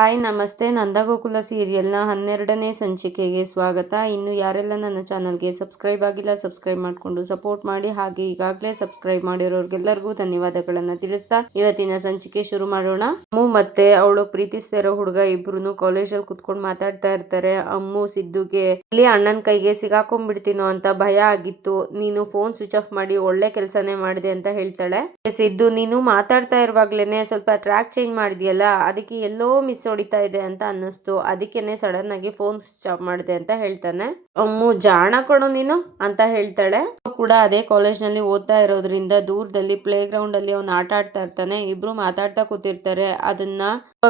Hi ನಮಸ್ತೆ. ನಂದಗೋಕುಲ ಸೀರಿಯಲ್ನ 12ನೇ ಸಂಚಿಕೆಗೆ ಸ್ವಾಗತ. ಇನ್ನು ಯಾರೆಲ್ಲ ನನ್ನ ಚಾನಲ್ಗೆ ಸಬ್ಸ್ಕ್ರೈಬ್ ಆಗಿಲ್ಲ ಸಬ್ಸ್ಕ್ರೈಬ್ ಮಾಡಿಕೊಂಡು ಸಪೋರ್ಟ್ ಮಾಡಿ. ಹಾಗೆ ಈಗಾಗಲೇ ಸಬ್ಸ್ಕ್ರೈಬ್ ಮಾಡಿರೋರಿಗೆಲ್ಲರಿಗೂ ಧನ್ಯವಾದಗಳನ್ನು ತಿಳಿಸ್ತಾ ಇವತ್ತಿನ ಸಂಚಿಕೆ ಶುರು ಮಾಡೋಣ. ಅಮ್ಮು ಮತ್ತೆ ಅವಳು ಪ್ರೀತಿಸ್ತಿರೋ ಹುಡುಗ ಇಬ್ರು ಕಾಲೇಜಲ್ಲಿ ಕುತ್ಕೊಂಡು ಮಾತಾಡ್ತಾ ಇರ್ತಾರೆ. ಅಮ್ಮು ಸಿದ್ದುಗೆ ಇಲ್ಲಿ ಅಣ್ಣನ ಕೈಗೆ ಸಿಗಾಕೊಂಡ್ಬಿಡ್ತೀನೋ ಅಂತ ಭಯ ಆಗಿತ್ತು, ನೀನು ಫೋನ್ ಸ್ವಿಚ್ ಆಫ್ ಮಾಡಿ ಒಳ್ಳೆ ಕೆಲಸನೇ ಮಾಡಿದೆ ಅಂತ ಹೇಳ್ತಾಳೆ. ಸಿದ್ದು, ನೀನು ಮಾತಾಡ್ತಾ ಇರುವಾಗ್ಲೇನೆ ಸ್ವಲ್ಪ ಟ್ರ್ಯಾಕ್ ಚೇಂಜ್ ಮಾಡಿದ್ಯಲ್ಲ, ಅದಕ್ಕೆ ಎಲ್ಲೋ ಮಿಸ್ ಹೊಡಿತಾ ಇದೆ ಅಂತ ಅನ್ನಿಸ್ತು, ಅದಕ್ಕೇನೆ ಸಡನ್ ಆಗಿ ಫೋನ್ ಸ್ವಿಚ್ ಆಫ್ ಮಾಡಿದೆ ಅಂತ ಹೇಳ್ತಾನೆ. ಅಮ್ಮು, ಜಾಣ ಕೊಡು ನೀನು ಅಂತ ಹೇಳ್ತಾಳೆ. ಕೂಡ ಅದೇ ಕಾಲೇಜ್ ನಲ್ಲಿ ಓದ್ತಾ ಇರೋದ್ರಿಂದ ದೂರದಲ್ಲಿ ಪ್ಲೇ ಗ್ರೌಂಡ್ ಅಲ್ಲಿ ಅವ್ನು ಆಟ ಆಡ್ತಾ ಇರ್ತಾನೆ. ಇಬ್ರು ಮಾತಾಡ್ತಾ ಕೂತಿರ್ತಾರೆ. ಅದನ್ನ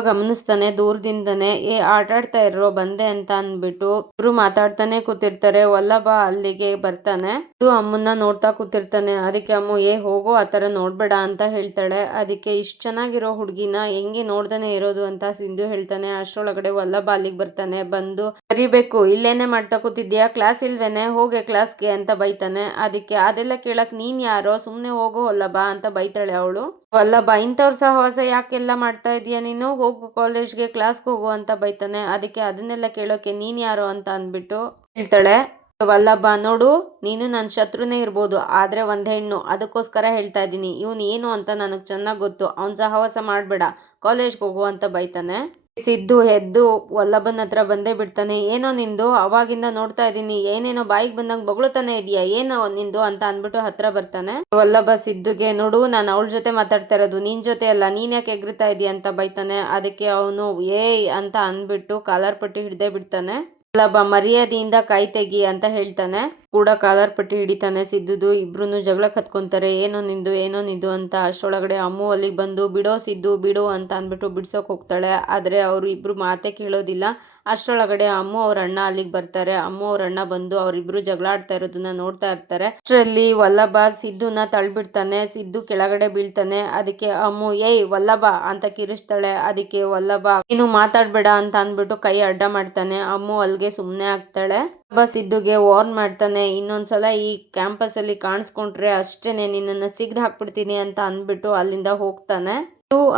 ಗಮನಿಸ್ತಾನೆ ದೂರದಿಂದನೇ. ಆಟ ಆಡ್ತಾ ಇರೋ ಬಂದೆ ಅಂತ ಅಂದ್ಬಿಟ್ಟು ಇಬ್ರು ಮಾತಾಡ್ತಾನೆ ಕೂತಿರ್ತಾರೆ. ವಲ್ಲಭ ಅಲ್ಲಿಗೆ ಬರ್ತಾನೆ. ಅಮ್ಮನ್ನ ನೋಡ್ತಾ ಕೂತಿರ್ತಾನೆ. ಅದಕ್ಕೆ ಅಮ್ಮು, ಹೋಗೋ ಆತರ ನೋಡ್ಬೇಡ ಅಂತ ಹೇಳ್ತಾಳೆ. ಅದಕ್ಕೆ ಇಷ್ಟ ಚೆನ್ನಾಗಿರೋ ಹುಡ್ಗಿನ ಹೆಂಗೆ ನೋಡ್ದಾನೆ ಇರೋದು ಅಂತ ಸಿಂಧು ಹೇಳ್ತಾನೆ. ಅಷ್ಟರೊಳಗಡೆ ವಲ್ಲಭ ಅಲ್ಲಿಗೆ ಬರ್ತಾನೆ. ಬಂದು ಬರಿಬೇಕು, ಇಲ್ಲೇನೆ ಮಾಡ್ತಾ ಕೂತಿದ್ಯಾ, ಕ್ಲಾಸ್ ಇಲ್ವೇನೆ, ಹೋಗೆ ಕ್ಲಾಸ್ಗೆ ಅಂತ ಬೈತಾನೆ. ಅದಕ್ಕೆ ಅದೆಲ್ಲ ಕೇಳಕ್ ನೀನ್ ಯಾರೋ, ಸುಮ್ನೆ ಹೋಗೋ ವಲ್ಲಭ ಅಂತ ಬೈತಾಳೆ ಅವಳು. ವಲ್ಲಭ, ಇಂಥವ್ರ ಸಹವಾಸ ಯಾಕೆಲ್ಲ ಮಾಡ್ತಾ ಇದೀಯ ನೀನು, ಹೋಗು ಕಾಲೇಜ್ಗೆ ಕ್ಲಾಸ್ಗೆ ಹೋಗು ಅಂತ ಬೈತಾನೆ. ಅದಕ್ಕೆ ಅದನ್ನೆಲ್ಲ ಕೇಳೋಕೆ ನೀನ್ ಯಾರೋ ಅಂತ ಅಂದ್ಬಿಟ್ಟು ಹೇಳ್ತಾಳೆ. ವಲ್ಲಭ, ನೋಡು, ನೀನು ನನ್ನ ಶತ್ರುನೇ ಇರ್ಬೋದು, ಆದ್ರೆ ಒಂದ್ ಹೆಣ್ಣು, ಅದಕ್ಕೋಸ್ಕರ ಹೇಳ್ತಾ ಇದ್ದೀನಿ. ಇವನ್ ಏನು ಅಂತ ನನಗ್ ಚೆನ್ನಾಗ್ ಗೊತ್ತು, ಅವ್ನ್ ಸಹವಾಸ ಮಾಡ್ಬೇಡ, ಕಾಲೇಜ್ಗೆ ಹೋಗು ಅಂತ ಬೈತಾನೆ. ಸಿದ್ದು ಎದ್ದು ವಲ್ಲಭನ ಹತ್ರ ಬಂದೇ ಬಿಡ್ತಾನೆ. ಏನೋ ನಿಂದು, ಅವಾಗಿಂದ ನೋಡ್ತಾ ಇದ್ದೀನಿ, ಏನೇನೋ ಬಾಯಿಗೆ ಬಂದಂಗ್ ಬೊಗಳುತ್ತಾನೆ ಇದೆಯಾ, ಏನೋ ನಿಂದು ಅಂತ ಅಂದ್ಬಿಟ್ಟು ಹತ್ರ ಬರ್ತಾನೆ. ವಲ್ಲಭ ಸಿದ್ದುಗೆ, ನೋಡು, ನಾನು ಅವಳ ಜೊತೆ ಮಾತಾಡ್ತಾ ಇರೋದು, ನಿನ್ ಜೊತೆ ಅಲ್ಲ, ನೀನ್ ಯಾಕೆ ಎಗ್ರಿತಾ ಇದೀಯ ಅಂತ ಬೈತಾನೆ. ಅದಕ್ಕೆ ಅವನು ಅಂತ ಅಂದ್ಬಿಟ್ಟು ಕಾಲರ್ ಪಟ್ಟಿ ಹಿಡ್ದೇ ಬಿಡ್ತಾನೆ. ವಲ್ಲಭ, ಮರ್ಯಾದೆಯಿಂದ ಕೈ ತೆಗಿ ಅಂತ ಹೇಳ್ತಾನೆ. ಕೂಡ ಕಾಲರ್ ಪಟ್ಟಿ ಹಿಡಿತಾನೆ ಸಿದ್ದುದು. ಇಬ್ರು ಜಗಳಕ್ಕೆ ಹತ್ಕೊಂತಾರೆ. ಏನೋ ನಿಂದು ಅಂತ. ಅಷ್ಟರೊಳಗಡೆ ಅಮ್ಮು ಅಲ್ಲಿಗೆ ಬಂದು, ಬಿಡೋ ಸಿದ್ದು ಬಿಡು ಅಂತ ಅಂದ್ಬಿಟ್ಟು ಬಿಡ್ಸೋಕ್ ಹೋಗ್ತಾಳೆ. ಆದ್ರೆ ಅವ್ರು ಇಬ್ರು ಮಾತೆ ಕೇಳೋದಿಲ್ಲ. ಅಷ್ಟರೊಳಗಡೆ ಅಮ್ಮು ಅವ್ರ ಅಣ್ಣ ಅಲ್ಲಿಗೆ ಬರ್ತಾರೆ. ಅಮ್ಮು ಅವ್ರ ಅಣ್ಣ ಬಂದು ಅವರಿಬ್ರು ಜಗಳ ಆಡ್ತಾ ಇರೋದನ್ನ ನೋಡ್ತಾ ಇರ್ತಾರೆ. ಅಷ್ಟರಲ್ಲಿ ವಲ್ಲಭ ಸಿದ್ದುನ ತಳ್ಬಿಡ್ತಾನೆ. ಸಿದ್ದು ಕೆಳಗಡೆ ಬೀಳ್ತಾನೆ. ಅದಕ್ಕೆ ಅಮ್ಮು, ವಲ್ಲಭ ಅಂತ ಕಿರಿಸ್ತಾಳೆ. ಅದಕ್ಕೆ ವಲ್ಲಭ, ನೀನು ಮಾತಾಡ್ಬೇಡ ಅಂತ ಅಂದ್ಬಿಟ್ಟು ಕೈ ಅಡ್ಡ ಮಾಡ್ತಾನೆ. ಅಮ್ಮು ಅಲ್ಗೆ ಸುಮ್ನೆ ಆಗ್ತಾಳೆ. ಸಿದ್ದುಗೆ ವಾರ್ನ್ ಮಾಡ್ತಾನೆ, ಇನ್ನೊಂದ್ಸಲ ಈ ಕ್ಯಾಂಪಸ್ ಅಲ್ಲಿ ಕಾಣಿಸ್ಕೊಂಡ್ರೆ ಅಷ್ಟೇನೆ, ನಿನ್ನನ್ನ ಸಿಗ್ದು ಹಾಕ್ಬಿಡ್ತೀನಿ ಅಂತ ಅಂದ್ಬಿಟ್ಟು ಅಲ್ಲಿಂದ ಹೋಗ್ತಾನೆ.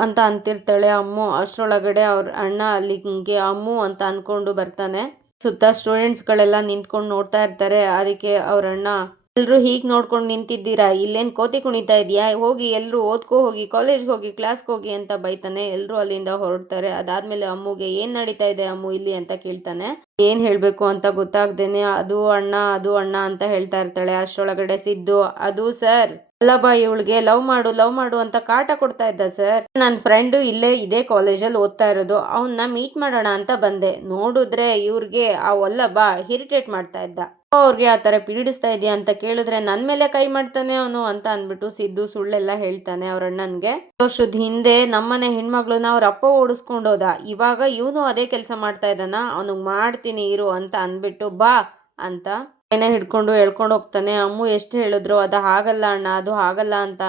ಅಂತ ಅಂತಿರ್ತಾಳೆ ಅಮ್ಮು. ಅಷ್ಟರೊಳಗಡೆ ಅವ್ರ ಅಣ್ಣ ಅಲ್ಲಿಗೆ ಅಮ್ಮು ಅಂತ ಅನ್ಕೊಂಡು ಬರ್ತಾನೆ. ಸುತ್ತ ಸ್ಟೂಡೆಂಟ್ಸ್ ಗಳೆಲ್ಲ ನಿಂತ್ಕೊಂಡು ನೋಡ್ತಾ ಇರ್ತಾರೆ. ಅದಕ್ಕೆ ಅವ್ರ ಅಣ್ಣ, ಎಲ್ರು ಹೀಗ್ ನೋಡ್ಕೊಂಡು ನಿಂತಿದ್ದೀರಾ, ಇಲ್ಲೇನ್ ಕೋತಿ ಕುಣಿತಾ ಇದೆಯಾ, ಹೋಗಿ ಎಲ್ರು ಓದ್ಕೋ ಹೋಗಿ, ಕಾಲೇಜ್ಗೆ ಹೋಗಿ, ಕ್ಲಾಸ್ಗೆ ಹೋಗಿ ಅಂತ ಬೈತಾನೆ. ಎಲ್ರು ಅಲ್ಲಿಂದ ಹೊರಡ್ತಾರೆ. ಅದಾದ್ಮೇಲೆ ಅಮ್ಮುಗೆ ಏನ್ ನಡೀತಾ ಇದೆ ಅಮ್ಮು ಇಲ್ಲಿ ಅಂತ ಕೇಳ್ತಾನೆ. ಏನ್ ಹೇಳ್ಬೇಕು ಅಂತ ಗೊತ್ತಾಗ್ದೇನೆ ಅದು ಅಣ್ಣ ಅಂತ ಹೇಳ್ತಾ ಇರ್ತಾಳೆ. ಅಷ್ಟರೊಳಗಡೆ ಸಿದ್ದು, ಅದು ಸರ್, ವಲ್ಲಭ ಇವಳಿಗೆ ಲವ್ ಮಾಡು ಅಂತ ಕಾಟ ಕೊಡ್ತಾ ಇದ್ದ ಸರ್. ನನ್ನ ಫ್ರೆಂಡು ಇದೇ ಕಾಲೇಜಲ್ಲಿ ಓದ್ತಾ ಇರೋದು, ಅವನ್ನ ಮೀಟ್ ಮಾಡೋಣ ಅಂತ ಬಂದೆ. ನೋಡಿದ್ರೆ ಇವ್ರಿಗೆ ಆ ವಲ್ಲಭ ಇರಿಟೇಟ್ ಮಾಡ್ತಾ ಇದ್ದ. ಅವ್ರಿಗೆ ಆ ತರ ಪೀಡಿಸ್ತಾ ಇದೆಯಾ ಅಂತ ಕೇಳಿದ್ರೆ ನನ್ ಮೇಲೆ ಕೈ ಮಾಡ್ತಾನೆ ಅವನು ಅಂತ ಅಂದ್ಬಿಟ್ಟು ಸಿದ್ದು ಸುಳ್ಳೆಲ್ಲ ಹೇಳ್ತಾನೆ ಅವ್ರ ಅಣ್ಣನ್ಗೆ. ವರ್ಷದ ಹಿಂದೆ ನಮ್ಮನೆ ಹೆಣ್ಮಗ್ಳನ್ನ ಅವ್ರ ಅಪ್ಪ ಓಡಿಸ್ಕೊಂಡೋದ, ಇವಾಗ ಇವನು ಅದೇ ಕೆಲಸ ಮಾಡ್ತಾ ಇದ್ದಾನ, ಅವನಿಗೆ ಮಾಡ್ತೀನಿ ಇರು ಅಂತ ಅಂದ್ಬಿಟ್ಟು ಬಾ ಅಂತ ಏನೇ ಹಿಡ್ಕೊಂಡು ಎಳ್ಕೊಂಡು ಹೋಗ್ತಾನೆ. ಅಮ್ಮು ಎಷ್ಟು ಹೇಳಿದ್ರು ಅದು ಹಾಗಲ್ಲ ಅಣ್ಣ, ಅದು ಹಾಗಲ್ಲ ಅಂತ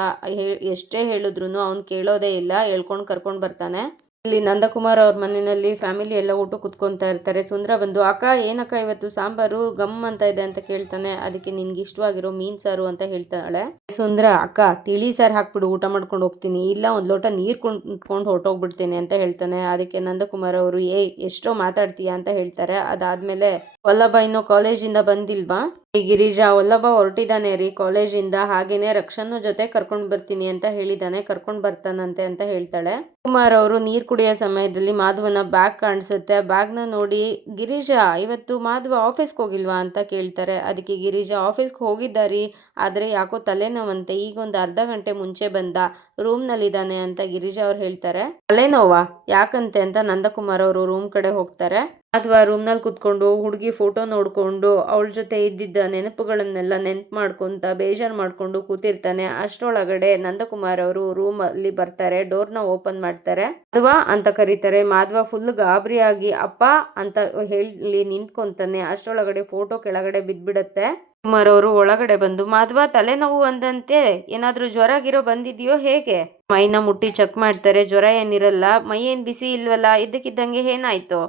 ಎಷ್ಟೇ ಹೇಳಿದ್ರು ಅವ್ನು ಕೇಳೋದೇ ಇಲ್ಲ. ಎಳ್ಕೊಂಡು ಕರ್ಕೊಂಡು ಬರ್ತಾನೆ. ಇಲ್ಲಿ ನಂದಕುಮಾರ್ ಅವ್ರ ಮನೆಯಲ್ಲಿ ಫ್ಯಾಮಿಲಿ ಎಲ್ಲ ಊಟ ಕುತ್ಕೊಂತಾ ಇರ್ತಾರೆ. ಸುಂದ್ರ ಬಂದು, ಅಕ್ಕ ಏನಕ್ಕ ಇವತ್ತು ಸಾಂಬಾರು ಗಮ್ ಅಂತ ಇದೆ ಅಂತ ಕೇಳ್ತಾನೆ. ಅದಕ್ಕೆ ನಿನ್ಗೆ ಇಷ್ಟವಾಗಿರೋ ಮೀನ್ ಸಾರು ಅಂತ ಹೇಳ್ತಾಳೆ. ಸುಂದ್ರ, ಅಕ್ಕ ತಿಳಿ ಸಾರು ಹಾಕ್ಬಿಡು, ಊಟ ಮಾಡ್ಕೊಂಡು ಹೋಗ್ತೀನಿ, ಇಲ್ಲ ಒಂದ್ ಲೋಟ ನೀರ್ ಕೊಂಡ್ಕೊಂಡು ಹೊರಟೋಗ್ಬಿಡ್ತೀನಿ ಅಂತ ಹೇಳ್ತಾನೆ. ಅದಕ್ಕೆ ನಂದಕುಮಾರ್ ಅವರು, ಎಷ್ಟೋ ಮಾತಾಡ್ತೀಯ ಅಂತ ಹೇಳ್ತಾರೆ. ಅದಾದ್ಮೇಲೆ ವಲ್ಲಭ ಇನ್ನೂ ಕಾಲೇಜಿಂದ ಬಂದಿಲ್ವಾ, ಗಿರಿಜಾ, ವಲ್ಲಭ ಹೊರಟಿದ್ದಾನೆ ರೀ ಕಾಲೇಜಿಂದ, ಹಾಗೇನೆ ರಕ್ಷನ್ ಜೊತೆ ಕರ್ಕೊಂಡ್ ಬರ್ತೀನಿ ಅಂತ ಹೇಳಿದಾನೆ, ಕರ್ಕೊಂಡ್ ಬರ್ತಾನಂತೆ ಅಂತ ಹೇಳ್ತಾಳೆ. ಕುಮಾರ್ ಅವರು ನೀರ್ ಕುಡಿಯೋ ಸಮಯದಲ್ಲಿ ಮಾಧವನ ಬ್ಯಾಗ್ ಕಾಣಿಸುತ್ತೆ. ಬ್ಯಾಗ್ನ ನೋಡಿ, ಗಿರಿಜಾ, ಇವತ್ತು ಮಾಧವ ಆಫೀಸ್ಗೆ ಹೋಗಿಲ್ವಾ ಅಂತ ಕೇಳ್ತಾರೆ. ಅದಕ್ಕೆ ಗಿರಿಜಾ, ಆಫೀಸ್ಗೆ ಹೋಗಿದ್ದಾರಿ, ಆದ್ರೆ ಯಾಕೋ ತಲೆನೋವಂತೆ, ಈಗ ಒಂದು ಅರ್ಧ ಗಂಟೆ ಮುಂಚೆ ಬಂದ, ರೂಮ್ ನಲ್ಲಿದ್ದಾನೆ ಅಂತ ಗಿರಿಜಾ ಅವ್ರು ಹೇಳ್ತಾರೆ. ತಲೆನೋವಾ ಯಾಕಂತೆ ಅಂತ ನಂದಕುಮಾರ್ ಅವರು ರೂಮ್ ಕಡೆ ಹೋಗ್ತಾರೆ. ಅಥವಾ ರೂಮ್ ನಲ್ಲಿ ಕುತ್ಕೊಂಡು ಹುಡುಗಿ ಫೋಟೋ ನೋಡ್ಕೊಂಡು ಅವಳ ಜೊತೆ ಇದ್ದಿದ್ದ ನೆನಪುಗಳನ್ನೆಲ್ಲ ನೆನ್ಪು ಮಾಡ್ಕೊಂತ ಬೇಜಾರು ಮಾಡ್ಕೊಂಡು ಕೂತಿರ್ತಾನೆ. ಅಷ್ಟರೊಳಗಡೆ ನಂದಕುಮಾರ್ ಅವರು ರೂಮ್ ಅಲ್ಲಿ ಬರ್ತಾರೆ. ಡೋರ್ನ ಓಪನ್ ಮಾಡ್ತಾರೆ. ಮಾಧವ ಅಂತ ಕರೀತಾರೆ. ಮಾಧವ ಫುಲ್ ಗಾಬರಿಯಾಗಿ ಅಪ್ಪ ಅಂತ ಹೇಳಿ ನಿಂತ್ಕೊಂತಾನೆ. ಅಷ್ಟರೊಳಗಡೆ ಫೋಟೋ ಕೆಳಗಡೆ ಬಿದ್ಬಿಡತ್ತೆ. ಕುಮಾರ್ ಅವರು ಒಳಗಡೆ ಬಂದು, ಮಾಧವ ತಲೆನೋವು ಅಂದಂತೆ, ಏನಾದ್ರೂ ಜ್ವರ ಗಿರೋ ಬಂದಿದೆಯೋ ಹೇಗೆ? ಮೈನ ಮುಟ್ಟಿ ಚೆಕ್ ಮಾಡ್ತಾರೆ. ಜ್ವರ ಏನಿರಲ್ಲ, ಮೈ ಏನ್ ಬಿಸಿ ಇಲ್ವಲ್ಲ, ಇದ್ದಕ್ಕಿದ್ದಂಗೆ ಏನಾಯ್ತು?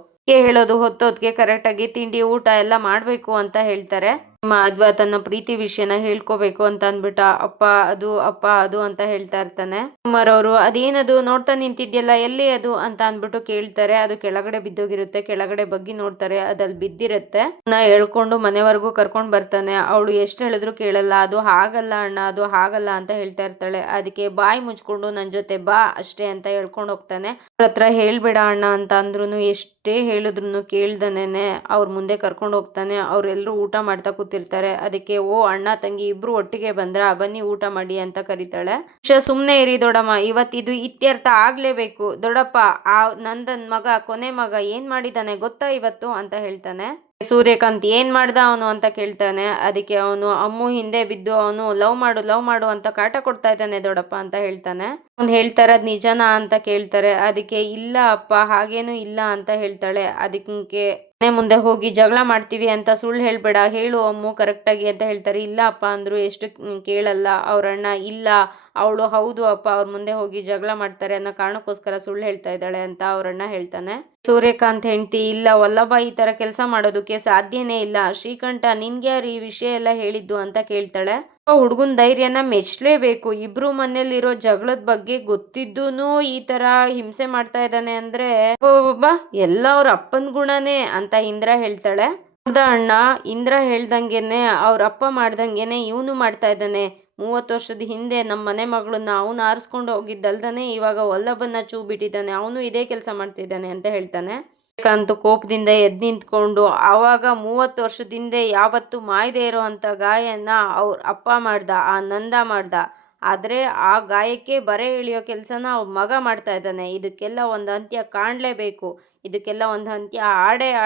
ಹೇಳೋದು ಹೊತ್ತೊತ್ತಿಗೆ ಕರೆಕ್ಟಾಗಿ ತಿಂಡಿ ಊಟ ಎಲ್ಲ ಮಾಡಬೇಕು ಅಂತ ಹೇಳ್ತಾರೆ. ಮಾಧ್ವ ತನ್ನ ಪ್ರೀತಿ ವಿಷಯನ ಹೇಳ್ಕೋಬೇಕು ಅಂತ ಅಂದ್ಬಿಟ್ಟ ಅಪ್ಪ ಅದು ಅಂತ ಹೇಳ್ತಾ ಇರ್ತಾನೆ. ಕುಮಾರ್ ಅವರು ಅದೇನದು ನೋಡ್ತಾ ನಿಂತಿದ್ಯಲ್ಲ ಎಲ್ಲಿ ಅದು ಅಂತ ಅಂದ್ಬಿಟ್ಟು ಕೇಳ್ತಾರೆ. ಅದು ಕೆಳಗಡೆ ಬಿದ್ದೋಗಿರುತ್ತೆ. ಕೆಳಗಡೆ ಬಗ್ಗಿ ನೋಡ್ತಾರೆ, ಅದಲ್ಲಿ ಬಿದ್ದಿರತ್ತೆ. ಹೇಳ್ಕೊಂಡು ಮನೆವರೆಗೂ ಕರ್ಕೊಂಡ್ ಬರ್ತಾನೆ. ಅವಳು ಎಷ್ಟು ಹೇಳಿದ್ರು ಕೇಳಲ್ಲ. ಅದು ಹಾಗಲ್ಲ ಅಣ್ಣ, ಅದು ಹಾಗಲ್ಲ ಅಂತ ಹೇಳ್ತಾ ಇರ್ತಾಳೆ. ಅದಕ್ಕೆ ಬಾಯಿ ಮುಚ್ಕೊಂಡು ನನ್ ಜೊತೆ ಬಾ ಅಷ್ಟೇ ಅಂತ ಹೇಳ್ಕೊಂಡು ಹೋಗ್ತಾನೆ. ಅವ್ರ ಹತ್ರ ಹೇಳ್ಬೇಡ ಅಣ್ಣ ಅಂತ ಅಂದ್ರೂ ಎಷ್ಟೇ ಹೇಳಿದ್ರು ಕೇಳ್ದನೇನೆ ಅವ್ರ ಮುಂದೆ ಕರ್ಕೊಂಡು ಹೋಗ್ತಾನೆ. ಅವ್ರೆಲ್ಲರೂ ಊಟ ಮಾಡ್ತಾ ಕೂತಿರ್ತಾರೆ. ಅದಕ್ಕೆ ಓ ಅಣ್ಣ ತಂಗಿ ಇಬ್ರು ಒಟ್ಟಿಗೆ ಬಂದ್ರ, ಬನ್ನಿ ಊಟ ಮಾಡಿ ಅಂತ ಕರೀತಾಳೆ. ಸುಮ್ನೆ ಇರಿ ದೊಡ್ಡಮ್ಮ, ಇವತ್ತಿದು ಇತ್ಯರ್ಥ ಆಗ್ಲೇಬೇಕು. ದೊಡ್ಡಪ್ಪ, ಆ ನಂದನ್ ಮಗ ಕೊನೆ ಮಗ ಏನ್ ಮಾಡಿದಾನೆ ಗೊತ್ತಾ ಇವತ್ತು ಅಂತ ಹೇಳ್ತಾನೆ. ಸೂರ್ಯಕಾಂತ್ ಏನ್ ಮಾಡ್ದ ಅವನು ಅಂತ ಕೇಳ್ತಾನೆ. ಅದಕ್ಕೆ ಅವನು ಅಮ್ಮು ಹಿಂದೆ ಬಿದ್ದು ಅವನು ಲವ್ ಮಾಡು ಅಂತ ಕಾಟ ಕೊಡ್ತಾ ಇದ್ದಾನೆ ದೊಡ್ಡಪ್ಪ ಅಂತ ಹೇಳ್ತಾನೆ. ಅವ್ನು ಹೇಳ್ತಾರದ್ ನಿಜನಾ ಅಂತ ಕೇಳ್ತಾರೆ. ಅದಕ್ಕೆ ಇಲ್ಲ ಅಪ್ಪ ಹಾಗೇನು ಇಲ್ಲ ಅಂತ ಹೇಳ್ತಾಳೆ. ಅದಕ್ಕೆ ಮುಂದೆ ಹೋಗಿ ಜಗಳ ಮಾಡ್ತೀವಿ ಅಂತ ಸುಳ್ಳು ಹೇಳ್ಬೇಡ, ಹೇಳು ಅಮ್ಮು ಕರೆಕ್ಟಾಗಿ ಅಂತ ಹೇಳ್ತಾರೆ. ಇಲ್ಲ ಅಪ್ಪ ಅಂದ್ರು ಎಷ್ಟು ಕೇಳಲ್ಲ ಅವ್ರಣ್ಣ. ಇಲ್ಲ ಅವಳು ಹೌದು ಅಪ್ಪ ಅವ್ರ ಮುಂದೆ ಹೋಗಿ ಜಗಳ ಮಾಡ್ತಾರೆ ಅನ್ನೋ ಕಾರಣಕ್ಕೋಸ್ಕರ ಸುಳ್ಳು ಹೇಳ್ತಾ ಇದ್ದಾಳೆ ಅಂತ ಅವ್ರಣ್ಣ ಹೇಳ್ತಾನೆ. ಸೂರ್ಯಕಾಂತ್ ಹೆಂಡತಿ ಇಲ್ಲ ವಲ್ಲಭ ಈ ತರ ಕೆಲಸ ಮಾಡೋದಕ್ಕೆ ಸಾಧ್ಯನೇ ಇಲ್ಲ. ಶ್ರೀಕಂಠ ನಿನ್ಗೆ ಯಾರು ಈ ವಿಷಯ ಎಲ್ಲ ಹೇಳಿದ್ದು ಅಂತ ಕೇಳ್ತಾಳೆ. ಹುಡುಗನ್ ಧೈರ್ಯನ ಮೆಚ್ಚಲೇಬೇಕು. ಇಬ್ರು ಮನೇಲಿರೋ ಜಗಳದ ಬಗ್ಗೆ ಗೊತ್ತಿದ್ದೂನು ಈ ತರ ಹಿಂಸೆ ಮಾಡ್ತಾ ಇದ್ದಾನೆ ಅಂದ್ರೆ ಎಲ್ಲ ಅವ್ರ ಅಪ್ಪನ ಗುಣನೇ ಅಂತ ಇಂದ್ರ ಹೇಳ್ತಾಳೆ. ಅಣ್ಣ ಇಂದ್ರ ಹೇಳ್ದಂಗೆನೆ ಅವ್ರ ಅಪ್ಪ ಮಾಡ್ದಂಗೆನೆ ಇವನು ಮಾಡ್ತಾ ಇದ್ದಾನೆ. 30 ವರ್ಷದ ಹಿಂದೆ ನಮ್ಮ ಮನೆ ಮಗಳನ್ನ ಅವನು ಆರಿಸ್ಕೊಂಡು ಹೋಗಿದ್ದಲ್ದಾನೆ ಇವಾಗ ವಲ್ಲಭನ್ನ ಚೂ ಬಿಟ್ಟಿದ್ದಾನೆ. ಅವನು ಇದೇ ಕೆಲಸ ಮಾಡ್ತಿದ್ದಾನೆ ಅಂತ ಹೇಳ್ತಾನೆ. ಅಂತ ಕೋಪದಿಂದ ಎದ್ದು ನಿಂತ್ಕೊಂಡು ಆವಾಗ 30 ವರ್ಷದಿಂದ ಯಾವತ್ತು ಮಾಯದೆ ಇರೋ ಅಂತ ಗಾಯನ ಅವ್ರ ಅಪ್ಪ ಮಾಡ್ದ, ಆ ನಂದ ಮಾಡ್ದ. ಆದ್ರೆ ಆ ಗಾಯಕ್ಕೆ ಬರೆ ಎಳಿಯೋ ಕೆಲಸನ ಅವ್ರ ಮಗ ಮಾಡ್ತಾ ಇದ್ದಾನೆ. ಇದಕ್ಕೆಲ್ಲ ಒಂದು ಅಂತ್ಯ ಕಾಣಲೇಬೇಕು. ಇದಕ್ಕೆಲ್ಲ ಒಂದು ಅಂತ್ಯ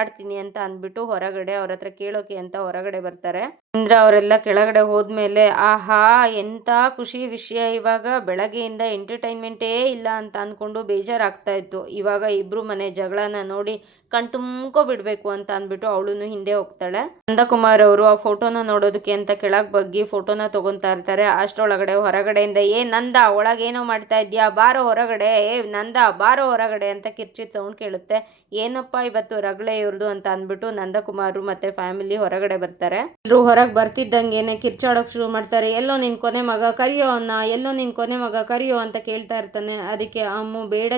ಆಡ್ತೀನಿ ಅಂತ ಅಂದ್ಬಿಟ್ಟು ಹೊರಗಡೆ ಅವ್ರ ಹತ್ರ ಕೇಳೋಕೆ ಅಂತ ಹೊರಗಡೆ ಬರ್ತಾರೆ. ಇಂದ್ರ ಅವರೆಲ್ಲ ಕೆಳಗಡೆ ಹೋದ್ಮೇಲೆ ಆಹಾ ಎಂತ ಖುಷಿ ವಿಷಯ. ಇವಾಗ ಬೆಳಗ್ಗೆಯಿಂದ ಎಂಟರ್ಟೈನ್ಮೆಂಟೇ ಇಲ್ಲ ಅಂತ ಅಂದ್ಕೊಂಡು ಬೇಜಾರಾಗ್ತಾ ಇತ್ತು. ಇವಾಗ ಇಬ್ರು ಮನೆ ಜಗಳನ ನೋಡಿ ಕಣ್ತುಂಬ್ಕೊ ಬಿಡ್ಬೇಕು ಅಂತ ಅಂದ್ಬಿಟ್ಟು ಅವಳು ಹಿಂದೆ ಹೋಗ್ತಾಳೆ. ನಂದಕುಮಾರ್ ಅವರು ಆ ಫೋಟೋನ ನೋಡೋದಕ್ಕೆ ಅಂತ ಕೆಳಗ್ ಬಗ್ಗಿ ಫೋಟೋನ ತಗೊಂತಾ ಇರ್ತಾರೆ. ಅಷ್ಟೊಳಗಡೆ ಹೊರಗಡೆಯಿಂದ ನಂದ ಒಳಗೇನೋ ಮಾಡ್ತಾ ಇದ್ಯಾ, ಬಾರೋ ಹೊರಗಡೆ, ನಂದ ಬಾರೋ ಹೊರಗಡೆ ಅಂತ ಕಿರ್ಚಿದ್ ಸೌಂಡ್ ಕೇಳುತ್ತೆ. ಏನಪ್ಪ ಇವತ್ತು ರಗಳೆ ಇವ್ರದು ಅಂತ ಅಂದ್ಬಿಟ್ಟು ನಂದಕುಮಾರ್ ಮತ್ತೆ ಫ್ಯಾಮಿಲಿ ಹೊರಗಡೆ ಬರ್ತಾರೆ. ಎಲ್ರು ಹೊರಗೆ ಬರ್ತಿದ್ದಂಗೆನೆ ಕಿರ್ಚಾಡೋಕ್ ಶುರು ಮಾಡ್ತಾರೆ. ಎಲ್ಲೋ ನಿನ್ ಕೊನೆ ಮಗ ಕರಿಯೋ ಅನ್ನ, ಎಲ್ಲೋ ನಿನ್ ಕೊನೆ ಮಗ ಕರಿಯೋ ಅಂತ ಕೇಳ್ತಾ ಇರ್ತಾನೆ. ಅದಕ್ಕೆ ಅಮ್ಮು ಬೇಡ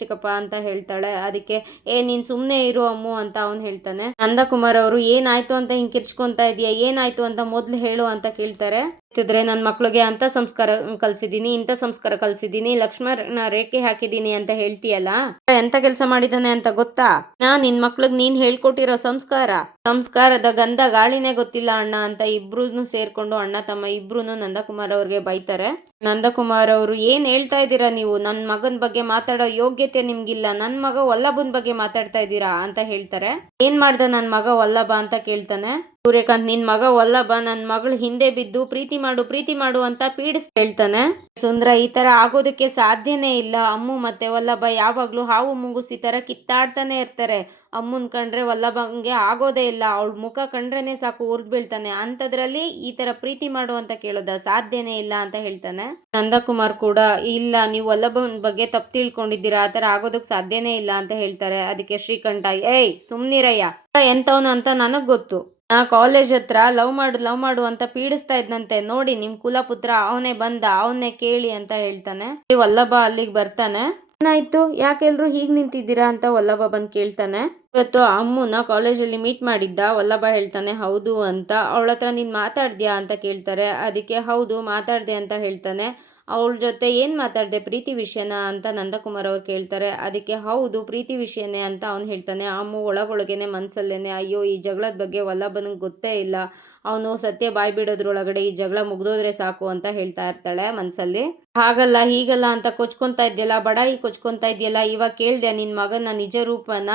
ಚಿಕ್ಕಪ್ಪ ಅಂತ ಹೇಳ್ತಾಳೆ. ಅದಕ್ಕೆ ನೀನ್ ಸುಮ್ನೆ ಇರು ಅಮ್ಮು ಅಂತ ಅವ್ನು ಹೇಳ್ತಾನೆ. ನಂದಕುಮಾರ್ ಅವರು ಏನಾಯ್ತು ಅಂತ ಹಿಂಗ್ ಕಿರ್ಚ್ಕೊಂತಾ ಇದೀಯ, ಏನಾಯ್ತು ಅಂತ ಮೊದ್ಲು ಹೇಳು ಅಂತ ಕೇಳ್ತಾರೆ. ನನ್ನ ಮಕ್ಳಿಗೆ ಅಂತ ಸಂಸ್ಕಾರ ಕಲ್ಸಿದೀನಿ, ಇಂಥ ಸಂಸ್ಕಾರ ಕಲ್ಸಿದೀನಿ, ಲಕ್ಷ್ಮಣ ರೇಖೆ ಹಾಕಿದೀನಿ ಅಂತ ಹೇಳ್ತೀಯಲ್ಲ, ಎಂತ ಕೆಲಸ ಮಾಡಿದಾನೆ ಅಂತ ಗೊತ್ತಾ? ನಿನ್ ಮಕ್ಳಿಗೆ ನೀನ್ ಹೇಳ್ಕೊಟ್ಟಿರೋ ಸಂಸ್ಕಾರದ ಗಂಧ ಗಾಳಿನೇ ಗೊತ್ತಿಲ್ಲ ಅಣ್ಣ ಅಂತ ಇಬ್ರು ಸೇರ್ಕೊಂಡು ಅಣ್ಣ ತಮ್ಮ ಇಬ್ರು ನಂದಕುಮಾರ್ ಅವ್ರಿಗೆ ಬೈತಾರೆ. ನಂದಕುಮಾರ್ ಅವರು ಏನ್ ಹೇಳ್ತಾ ಇದ್ದೀರಾ ನೀವು? ನನ್ನ ಮಗನ ಬಗ್ಗೆ ಮಾತಾಡೋ ಯೋಗ್ಯತೆ ನಿಮ್ಗಿಲ್ಲ. ನನ್ನ ಮಗ ವಲ್ಲಭನ್ ಬಗ್ಗೆ ಮಾತಾಡ್ತಾ ಇದ್ದೀರಾ ಅಂತ ಹೇಳ್ತಾರೆ. ಏನ್ ಮಾಡ್ದ ನನ್ನ ಮಗ ವಲ್ಲಭ ಅಂತ ಕೇಳ್ತಾನೆ. ಸೂರ್ಯಕಾಂತ್ ನಿನ್ ಮಗ ವಲ್ಲಭ ನನ್ನ ಮಗಳು ಹಿಂದೆ ಬಿದ್ದು ಪ್ರೀತಿ ಮಾಡು ಅಂತ ಹೇಳ್ತಾನೆ. ಸುಂದ್ರ ಈ ತರ ಆಗೋದಕ್ಕೆ ಸಾಧ್ಯನೇ ಇಲ್ಲ. ಅಮ್ಮು ಮತ್ತೆ ವಲ್ಲಭ ಯಾವಾಗ್ಲೂ ಹಾವು ಮುಂಗುಸಿ ತರ ಕಿತ್ತಾಡ್ತಾನೆ ಇರ್ತಾರೆ. ಅಮ್ಮನ್ ಕಂಡ್ರೆ ವಲ್ಲಭಂಗೆ ಆಗೋದೇ ಇಲ್ಲ. ಅವಳ ಮುಖ ಕಂಡ್ರೇನೆ ಸಾಕು ಉರ್ದ್ ಬೀಳ್ತಾನೆ. ಅಂತದ್ರಲ್ಲಿ ಈ ತರ ಪ್ರೀತಿ ಮಾಡು ಅಂತ ಕೇಳೋದ ಸಾಧ್ಯನೇ ಇಲ್ಲ ಅಂತ ಹೇಳ್ತಾನೆ. ನಂದಕುಮಾರ್ ಕೂಡ ಇಲ್ಲ, ನೀವು ವಲ್ಲಭನ್ ಬಗ್ಗೆ ತಪ್ಪು ತಿಳ್ಕೊಂಡಿದ್ದೀರಾ, ಆ ತರ ಆಗೋದಕ್ ಸಾಧ್ಯನೇ ಇಲ್ಲ ಅಂತ ಹೇಳ್ತಾರೆ. ಅದಕ್ಕೆ ಶ್ರೀಕಂಠ ಸುಮ್ನಿರಯ್ಯ, ಎಂತವನು ಅಂತ ನನಗ್ ಗೊತ್ತು. ಕಾಲೇಜ್ ಹತ್ರ ಲವ್ ಮಾಡು ಅಂತ ಪೀಡಿಸ್ತಾ ಇದ್ನಂತೆ. ನೋಡಿ ನಿಮ್ ಕುಲಪುತ್ರ ಅವನೇ ಬಂದ, ಅವನ್ನೇ ಕೇಳಿ ಅಂತ ಹೇಳ್ತಾನೆ. ವಲ್ಲಭ ಅಲ್ಲಿಗೆ ಬರ್ತಾನೆ. ಏನಾಯ್ತು, ಯಾಕೆಲ್ರು ಹೀಗ್ ನಿಂತಿದ್ದೀರಾ ಅಂತ ವಲ್ಲಭ ಬಂದ್ ಕೇಳ್ತಾನೆ. ಇವತ್ತು ಅಮ್ಮನ ಕಾಲೇಜಲ್ಲಿ ಮೀಟ್ ಮಾಡಿದ್ದ. ವಲ್ಲಭ ಹೇಳ್ತಾನೆ ಹೌದು ಅಂತ. ಅವಳ ಹತ್ರ ನೀನ್ ಮಾತಾಡ್ದ್ಯಾ ಅಂತ ಕೇಳ್ತಾರೆ. ಅದಕ್ಕೆ ಹೌದು ಮಾತಾಡ್ದೆ ಅಂತ ಹೇಳ್ತಾನೆ. ಅವಳ ಜೊತೆ ಏನು ಮಾತಾಡಿದೆ, ಪ್ರೀತಿ ವಿಷಯನ ಅಂತ ನಂದಕುಮಾರ್ ಅವ್ರು ಕೇಳ್ತಾರೆ. ಅದಕ್ಕೆ ಹೌದು ಪ್ರೀತಿ ವಿಷಯನೇ ಅಂತ ಅವ್ನು ಹೇಳ್ತಾನೆ. ಅಮ್ಮು ಒಳಗೊಳಗೇನೆ ಮನಸ್ಸಲ್ಲೇನೆ ಅಯ್ಯೋ ಈ ಜಗಳದ ಬಗ್ಗೆ ವಲ್ಲಭನಿಗೆ ಗೊತ್ತೇ ಇಲ್ಲ, ಅವನು ಸತ್ಯ ಬಾಯ್ ಬಿಡೋದ್ರೊಳಗಡೆ ಈ ಜಗಳ ಮುಗ್ದೋದ್ರೆ ಸಾಕು ಅಂತ ಹೇಳ್ತಾ ಇರ್ತಾಳೆ ಮನಸ್ಸಲ್ಲಿ. ಹಾಗಲ್ಲ ಹೀಗಲ್ಲ ಅಂತ ಕೊಚ್ಕೊಂತಾ ಇದ್ಯಲ್ಲ, ಬಡಾಯಿ ಕೊಚ್ಕೊಂತಾ ಇದೆಯಲ್ಲ, ಇವಾಗ ಕೇಳ್ದೆ ನಿನ್ ಮಗನ ನಿಜ ರೂಪನ.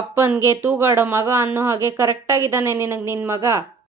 ಅಪ್ಪನ್ಗೆ ತೂಗಾಡೋ ಮಗ ಅನ್ನೋ ಹಾಗೆ ಕರೆಕ್ಟ್ ಆಗಿದ್ದಾನೆ ನಿನಗ್ ನಿನ್ ಮಗ.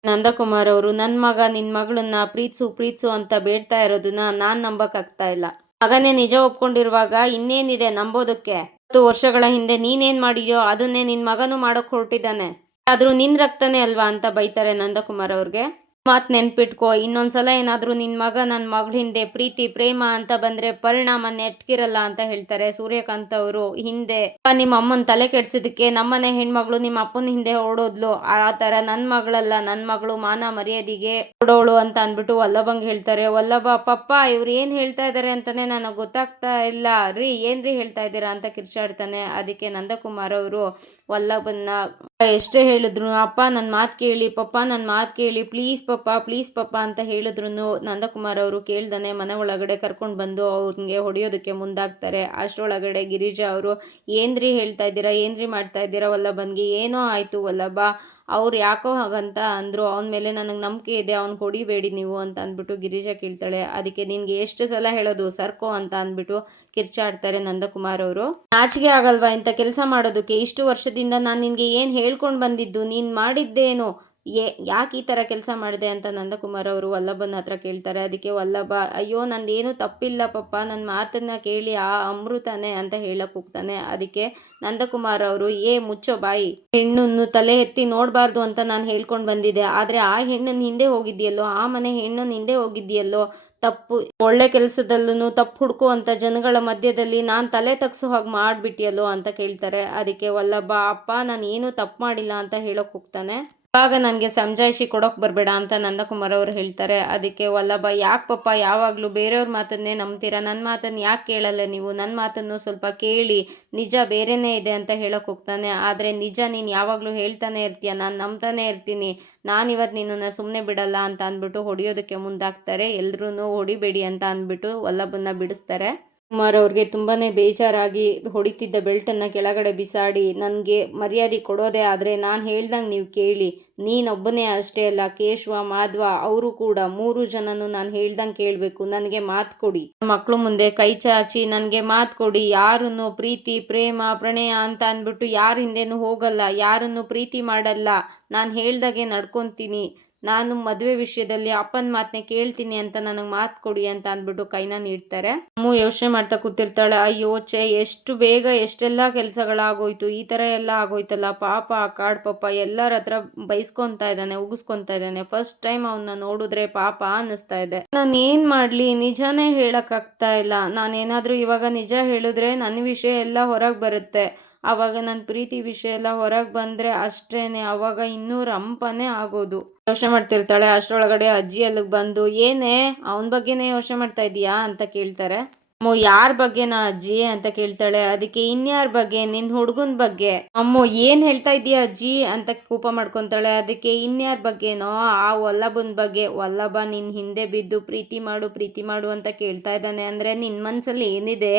ನಂದಕುಮಾರ್ ಅವರು ನನ್ನ ಮಗ ನಿನ್ ಮಗಳನ್ನ ಪ್ರೀತ್ಸು ಅಂತ ಬೇಡ್ತಾ ಇರೋದನ್ನ ನಾನ್ ನಂಬಕ್ ಆಗ್ತಾ ಇಲ್ಲ. ಮಗನೇ ನಿಜ ಒಪ್ಕೊಂಡಿರುವಾಗ ಇನ್ನೇನಿದೆ ನಂಬೋದಕ್ಕೆ? 10 ವರ್ಷಗಳ ಹಿಂದೆ ನೀನೇನ್ ಮಾಡಿದ್ಯೋ ಅದನ್ನೇ ನಿನ್ ಮಗನು ಮಾಡಕ್ ಹೊರಟಿದ್ದಾನೆ. ಆದ್ರೂ ನಿನ್ ರಕ್ತನೇ ಅಲ್ವಾ ಅಂತ ಬೈತಾರೆ ನಂದಕುಮಾರ್ ಅವ್ರಿಗೆ. ಮಾತು ನೆನ್ಪಿಟ್ಕೋ, ಇನ್ನೊಂದ್ಸಲ ಏನಾದರೂ ನಿನ್ನ ಮಗ ನನ್ನ ಮಗಳ ಹಿಂದೆ ಪ್ರೀತಿ ಪ್ರೇಮ ಅಂತ ಬಂದರೆ ಪರಿಣಾಮ ನೆಟ್ಕಿರಲ್ಲ ಅಂತ ಹೇಳ್ತಾರೆ ಸೂರ್ಯಕಾಂತ್ ಅವರು. ಹಿಂದೆ ನಿಮ್ಮ ಅಮ್ಮನ ತಲೆ ಕೆಡ್ಸಿದಕ್ಕೆ ನಮ್ಮನೆ ಹೆಣ್ಮಗಳು ನಿಮ್ಮ ಅಪ್ಪನ ಹಿಂದೆ ಓಡೋದ್ಲು, ಆ ಥರ ನನ್ನ ಮಗಳಲ್ಲ, ನನ್ನ ಮಗಳು ಮಾನ ಮರ್ಯಾದೆಗೆ ಓಡೋಳು ಅಂತ ಅಂದ್ಬಿಟ್ಟು ವಲ್ಲಭಂಗೆ ಹೇಳ್ತಾರೆ. ವಲ್ಲಭ, ಪಪ್ಪ ಇವ್ರು ಏನು ಹೇಳ್ತಾ ಇದ್ದಾರೆ ಅಂತಾನೆ ನನಗೆ ಗೊತ್ತಾಗ್ತಾ ಇಲ್ಲ ರೀ, ಏನ್ರಿ ಹೇಳ್ತಾ ಇದ್ದೀರಾ ಅಂತ ಕಿರ್ಚಾಡ್ತಾನೆ. ಅದಕ್ಕೆ ನಂದಕುಮಾರ್ ಅವರು ವಲ್ಲಭನ್ನ ಎಷ್ಟೇ ಹೇಳಿದ್ರು, ಅಪ್ಪ ನನ್ನ ಮಾತು ಕೇಳಿ, ಪಪ್ಪ ನನ್ನ ಮಾತು ಕೇಳಿ, ಪ್ಲೀಸ್ ಪಪ್ಪ ಅಂತ ಹೇಳಿದ್ರು ನಂದಕುಮಾರ್ ಅವರು ಕೇಳ್ದಾನೆ ಮನೆ ಒಳಗಡೆ ಕರ್ಕೊಂಡು ಬಂದು ಅವ್ರಿಗೆ ಹೊಡೆಯೋದಕ್ಕೆ ಮುಂದಾಗ್ತಾರೆ. ಅಷ್ಟರೊಳಗಡೆ ಗಿರಿಜಾ ಅವರು, ಏನ್ರಿ ಹೇಳ್ತಾ ಇದ್ದೀರಾ, ಏನ್ರಿ ಮಾಡ್ತಾ ಇದ್ದೀರಾ ವಲ್ಲಭನ್ಗೆ, ಏನೋ ಆಯಿತು ವಲ್ಲಭ, ಅವ್ರು ಯಾಕೋ ಹಾಗಂತ ಅಂದರು, ಅವನ ಮೇಲೆ ನನಗೆ ನಂಬಿಕೆ ಇದೆ, ಅವ್ನು ಹೊಡಿಬೇಡಿ ನೀವು ಅಂತ ಅಂದ್ಬಿಟ್ಟು ಗಿರಿಜಾ ಕೇಳ್ತಾಳೆ. ಅದಕ್ಕೆ ನಿನಗೆ ಎಷ್ಟು ಸಲ ಹೇಳೋದು ಸರ್ಕೋ ಅಂತ ಅಂದ್ಬಿಟ್ಟು ಕಿರ್ಚಾಡ್ತಾರೆ ನಂದಕುಮಾರ್ ಅವರು. ನಾಚಿಕೆ ಆಗಲ್ವಾ ಇಂಥ ಕೆಲಸ ಮಾಡೋದಕ್ಕೆ, ಇಷ್ಟು ವರ್ಷದಿಂದ ನಾನು ನಿನಗೆ ಏನು ಹೇಳ್ಕೊಂಡು ಬಂದಿದ್ದು, ನೀನು ಮಾಡಿದ್ದೇನು, ಯಾಕೆ ಈ ಥರ ಕೆಲಸ ಮಾಡಿದೆ ಅಂತ ನಂದಕುಮಾರ್ ಅವರು ವಲ್ಲಭನ ಹತ್ರ ಕೇಳ್ತಾರೆ. ಅದಕ್ಕೆ ವಲ್ಲಭ, ಅಯ್ಯೋ ನಂದೇನು ತಪ್ಪಿಲ್ಲ ಪಪ್ಪ, ನನ್ನ ಮಾತನ್ನು ಕೇಳಿ ಆ ಅಮೃತನೇ ಅಂತ ಹೇಳಕ್ಕೆ ಹೋಗ್ತಾನೆ. ಅದಕ್ಕೆ ನಂದಕುಮಾರ್ ಅವರು, ಮುಚ್ಚೋ ಬಾಯಿ, ಹೆಣ್ಣನ್ನು ತಲೆ ಎತ್ತಿ ನೋಡಬಾರ್ದು ಅಂತ ನಾನು ಹೇಳ್ಕೊಂಡು ಬಂದಿದ್ದೆ, ಆದರೆ ಆ ಹೆಣ್ಣನ್ನು ಹಿಂದೆ ಹೋಗಿದ್ಯಲ್ಲೋ, ಆ ಮನೆ ಹೆಣ್ಣನ್ನು ಹಿಂದೆ ಹೋಗಿದ್ಯಲ್ಲೋ, ತಪ್ಪು ಒಳ್ಳೆ ಕೆಲಸದಲ್ಲೂ ತಪ್ಪು ಹುಡ್ಕುವಂಥ ಜನಗಳ ಮಧ್ಯದಲ್ಲಿ ನಾನು ತಲೆ ತಗ್ಸೋ ಹಾಗೆ ಮಾಡಿಬಿಟ್ಟಿಯಲ್ಲೋ ಅಂತ ಕೇಳ್ತಾರೆ. ಅದಕ್ಕೆ ವಲ್ಲಭ, ಅಪ್ಪ ನಾನು ಏನೂ ತಪ್ಪು ಮಾಡಿಲ್ಲ ಅಂತ ಹೇಳೋಕೆ ಹೋಗ್ತಾನೆ. ಇವಾಗ ನನಗೆ ಸಮಜಾಯಿಷಿ ಕೊಡೋಕೆ ಬರಬೇಡ ಅಂತ ನಂದಕುಮಾರ್ ಅವರು ಹೇಳ್ತಾರೆ. ಅದಕ್ಕೆ ವಲ್ಲಭ, ಯಾಕೆ ಪಪ್ಪ ಯಾವಾಗಲೂ ಬೇರೆಯವ್ರ ಮಾತನ್ನೇ ನಂಬ್ತೀರಾ, ನನ್ನ ಮಾತನ್ನು ಯಾಕೆ ಕೇಳಲ್ಲ ನೀವು, ನನ್ನ ಮಾತನ್ನು ಸ್ವಲ್ಪ ಕೇಳಿ, ನಿಜ ಬೇರೆಯೇ ಇದೆ ಅಂತ ಹೇಳೋಕೆ ಹೋಗ್ತಾನೆ. ಆದರೆ ನಿಜ ನೀನು ಯಾವಾಗಲೂ ಹೇಳ್ತಾನೆ ಇರ್ತೀಯ, ನಾನು ನಂಬ್ತಾನೆ ಇರ್ತೀನಿ, ನಾನಿವತ್ತು ನಿನ್ನನ್ನು ಸುಮ್ಮನೆ ಬಿಡಲ್ಲ ಅಂತ ಅಂದ್ಬಿಟ್ಟು ಹೊಡೆಯೋದಕ್ಕೆ ಮುಂದಾಗ್ತಾರೆ. ಎಲ್ಲರೂ ಹೊಡಿಬೇಡಿ ಅಂತ ಅಂದ್ಬಿಟ್ಟು ವಲ್ಲಭನ್ನ ಬಿಡಿಸ್ತಾರೆ. ಕುಮಾರ್ ಅವ್ರಿಗೆ ತುಂಬಾ ಬೇಜಾರಾಗಿ ಹೊಡಿತಿದ್ದ ಬೆಲ್ಟನ್ನು ಕೆಳಗಡೆ ಬಿಸಾಡಿ, ನನಗೆ ಮರ್ಯಾದೆ ಕೊಡೋದೇ ಆದರೆ ನಾನು ಹೇಳ್ದಂಗೆ ನೀವು ಕೇಳಿ, ನೀನೊಬ್ಬನೇ ಅಷ್ಟೇ ಅಲ್ಲ, ಕೇಶವ ಮಾಧವ ಅವರು ಕೂಡ 3 ಜನನು ನಾನು ಹೇಳ್ದಂಗೆ ಕೇಳಬೇಕು, ನನಗೆ ಮಾತು ಕೊಡಿ, ಮಕ್ಕಳು ಮುಂದೆ ಕೈ ಚಾಚಿ ನನಗೆ ಮಾತು ಕೊಡಿ, ಯಾರನ್ನು ಪ್ರೀತಿ ಪ್ರೇಮ ಪ್ರಣಯ ಅಂತ ಅಂದ್ಬಿಟ್ಟು ಯಾರ ಹಿಂದೆನೂ ಹೋಗಲ್ಲ, ಯಾರನ್ನು ಪ್ರೀತಿ ಮಾಡಲ್ಲ, ನಾನು ಹೇಳ್ದಾಗೆ ನಡ್ಕೊತೀನಿ, ನಾನು ಮದುವೆ ವಿಷಯದಲ್ಲಿ ಅಪ್ಪನ ಮಾತನ್ನೇ ಕೇಳ್ತೀನಿ ಅಂತ ನನಗೆ ಮಾತು ಕೊಡಿ ಅಂತ ಅಂದ್ಬಿಟ್ಟು ಕೈನ ನೀಡ್ತಾರೆ. ಅಮ್ಮು ಯೋಚನೆ ಮಾಡ್ತಾ ಕೂತಿರ್ತಾಳೆ, ಅಯ್ಯೋ ಎಷ್ಟು ಬೇಗ ಎಷ್ಟೆಲ್ಲ ಕೆಲಸಗಳಾಗೋಯ್ತು, ಈ ಥರ ಎಲ್ಲ ಆಗೋಯ್ತಲ್ಲ, ಪಾಪ ಕಾಡ್ ಪಾಪ ಎಲ್ಲರ ಹತ್ರ ಬೈಸ್ಕೊತಾ ಇದ್ದಾನೆ, ಉಗಿಸ್ಕೊತಾ ಇದ್ದಾನೆ, ಫಸ್ಟ್ ಟೈಮ್ ಅವನ್ನ ನೋಡಿದ್ರೆ ಪಾಪ ಅನ್ನಿಸ್ತಾ ಇದೆ. ನಾನು ಏನು ಮಾಡಲಿ, ನಿಜಾನೇ ಹೇಳೋಕ್ಕಾಗ್ತಾ ಇಲ್ಲ, ನಾನೇನಾದರೂ ಇವಾಗ ನಿಜ ಹೇಳಿದ್ರೆ ನನ್ನ ವಿಷಯ ಎಲ್ಲ ಹೊರಗೆ ಬರುತ್ತೆ, ಆವಾಗ ನನ್ನ ಪ್ರೀತಿ ವಿಷಯ ಎಲ್ಲ ಹೊರಗೆ ಬಂದರೆ ಅಷ್ಟೇನೆ, ಆವಾಗ ಇನ್ನೂ ರಂಪನೇ ಆಗೋದು. ಯೋಚನೆ ಮಾಡ್ತಿರ್ತಾಳೆ. ಅಷ್ಟರೊಳಗಡೆ ಅಜ್ಜಿ ಅಲ್ಲಿಗೆ ಬಂದು, ಏನೇ ಅವನ ಬಗ್ಗೆನೇ ಯೋಚನೆ ಮಾಡ್ತಾ ಇದೀಯಾ ಅಂತ ಕೇಳ್ತಾರೆ. ಅಮ್ಮೋ, ಯಾರ ಬಗ್ಗೆನಾ ಅಜ್ಜಿ ಅಂತ ಕೇಳ್ತಾಳೆ. ಅದಕ್ಕೆ ಇನ್ಯಾರ ಬಗ್ಗೆ, ನಿನ್ನ ಹುಡುಗನ ಬಗ್ಗೆ. ಅಮ್ಮೋ, ಏನು ಹೇಳ್ತಾ ಇದೀಯ ಅಜ್ಜಿ ಅಂತ ಕೋಪ ಮಾಡ್ಕೊತಾಳೆ. ಅದಕ್ಕೆ ಇನ್ಯಾರ ಬಗ್ಗೆನೋ, ಆ ವಲ್ಲಭನ ಬಗ್ಗೆ. ವಲ್ಲಭ ನಿನ್ನ ಹಿಂದೆ ಬಿದ್ದು ಪ್ರೀತಿ ಮಾಡು ಅಂತ ಕೇಳ್ತಾ ಇದ್ದಾನೆ ಅಂದರೆ ನಿನ್ನ ಮನಸ್ಸಲ್ಲಿ ಏನಿದೆ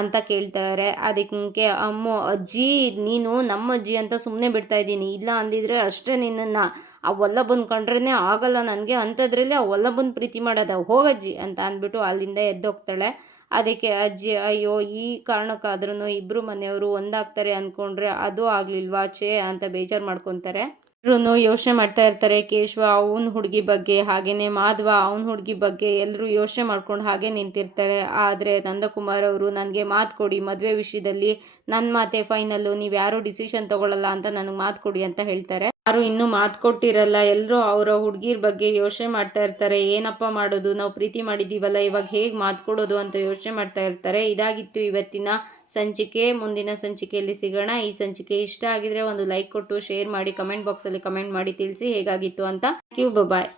ಅಂತ ಕೇಳ್ತಾರೆ. ಅದಕ್ಕೆ ಅಮ್ಮೋ, ಅಜ್ಜಿ ನೀನು ನಮ್ಮ ಅಜ್ಜಿ ಅಂತ ಸುಮ್ಮನೆ ಬಿಡ್ತಾ ಇದ್ದೀನಿ, ಇಲ್ಲ ಅಂದಿದ್ರೆ ಅಷ್ಟೇ ನಿನ್ನನ್ನು ಆ ವಲ್ಲಭನ ಕಂಡ್ರೇ ಆಗಲ್ಲ ನನಗೆ, ಅಂಥದ್ರಲ್ಲಿ ಆ ವಲ್ಲಭನ ಪ್ರೀತಿ ಮಾಡೋದ, ಹೋಗಜ್ಜಿ ಅಂತ ಅಂದ್ಬಿಟ್ಟು ಅಲ್ಲಿಂದ ಎದ್ದೋಗ್ತಾಳೆ. ಅದಕ್ಕೆ ಅಜ್ಜಿ, ಅಯ್ಯೋ ಈ ಕಾರಣಕ್ಕಾದ್ರೂ ಇಬ್ಬರು ಮನೆಯವರು ಒಂದಾಗ್ತಾರೆ ಅಂದ್ಕೊಂಡ್ರೆ ಅದು ಆಗಲಿಲ್ವಾ ಛೇ ಅಂತ ಬೇಜಾರು ಮಾಡ್ಕೊತಾರೆ. ಎಲ್ಲರೂ ಯೋಚನೆ ಮಾಡ್ತಾ ಇರ್ತಾರೆ. ಕೇಶವ ಅವನ ಹುಡುಗಿ ಬಗ್ಗೆ, ಹಾಗೆಯೇ ಮಾಧವ ಅವನ ಹುಡುಗಿ ಬಗ್ಗೆ ಎಲ್ಲರೂ ಯೋಚನೆ ಮಾಡ್ಕೊಂಡು ಹಾಗೆ ನಿಂತಿರ್ತಾರೆ. ಆದರೆ ನಂದಕುಮಾರ್ ಅವರು, ನನಗೆ ಮಾತು ಕೊಡಿ, ಮದುವೆ ವಿಷಯದಲ್ಲಿ ನನ್ನ ಮಾತೇ ಫೈನಲ್ಲು, ನೀವು ಯಾರೂ ಡಿಸಿಷನ್ ತೊಗೊಳ್ಳಲ್ಲ ಅಂತ ನನಗೆ ಮಾತು ಕೊಡಿ ಅಂತ ಹೇಳ್ತಾರೆ. ಯಾರು ಇನ್ನೂ ಮಾತು ಕೊಟ್ಟಿರಲ್ಲ, ಎಲ್ಲರೂ ಅವರ ಹುಡುಗಿರ ಬಗ್ಗೆ ಯೋಚನೆ ಮಾಡ್ತಾ ಇರ್ತಾರೆ. ಏನಪ್ಪ ಮಾಡೋದು, ನಾವು ಪ್ರೀತಿ ಮಾಡಿದ್ದೀವಲ್ಲ, ಇವಾಗ ಹೇಗೆ ಮಾತು ಕೊಡೋದು ಅಂತ ಯೋಚನೆ ಮಾಡ್ತಾ ಇರ್ತಾರೆ. ಇದಾಗಿತ್ತು ಇವತ್ತಿನ ಸಂಚಿಕೆ. ಮುಂದಿನ ಸಂಚಿಕೆಯಲ್ಲಿ ಸಿಗೋಣ. ಈ ಸಂಚಿಕೆ ಇಷ್ಟ ಆಗಿದ್ರೆ ಒಂದು ಲೈಕ್ ಕೊಟ್ಟು ಶೇರ್ ಮಾಡಿ, ಕಮೆಂಟ್ ಬಾಕ್ಸಲ್ಲಿ ಕಮೆಂಟ್ ಮಾಡಿ ತಿಳಿಸಿ ಹೇಗಾಗಿತ್ತು ಅಂತ. Thank you, bye.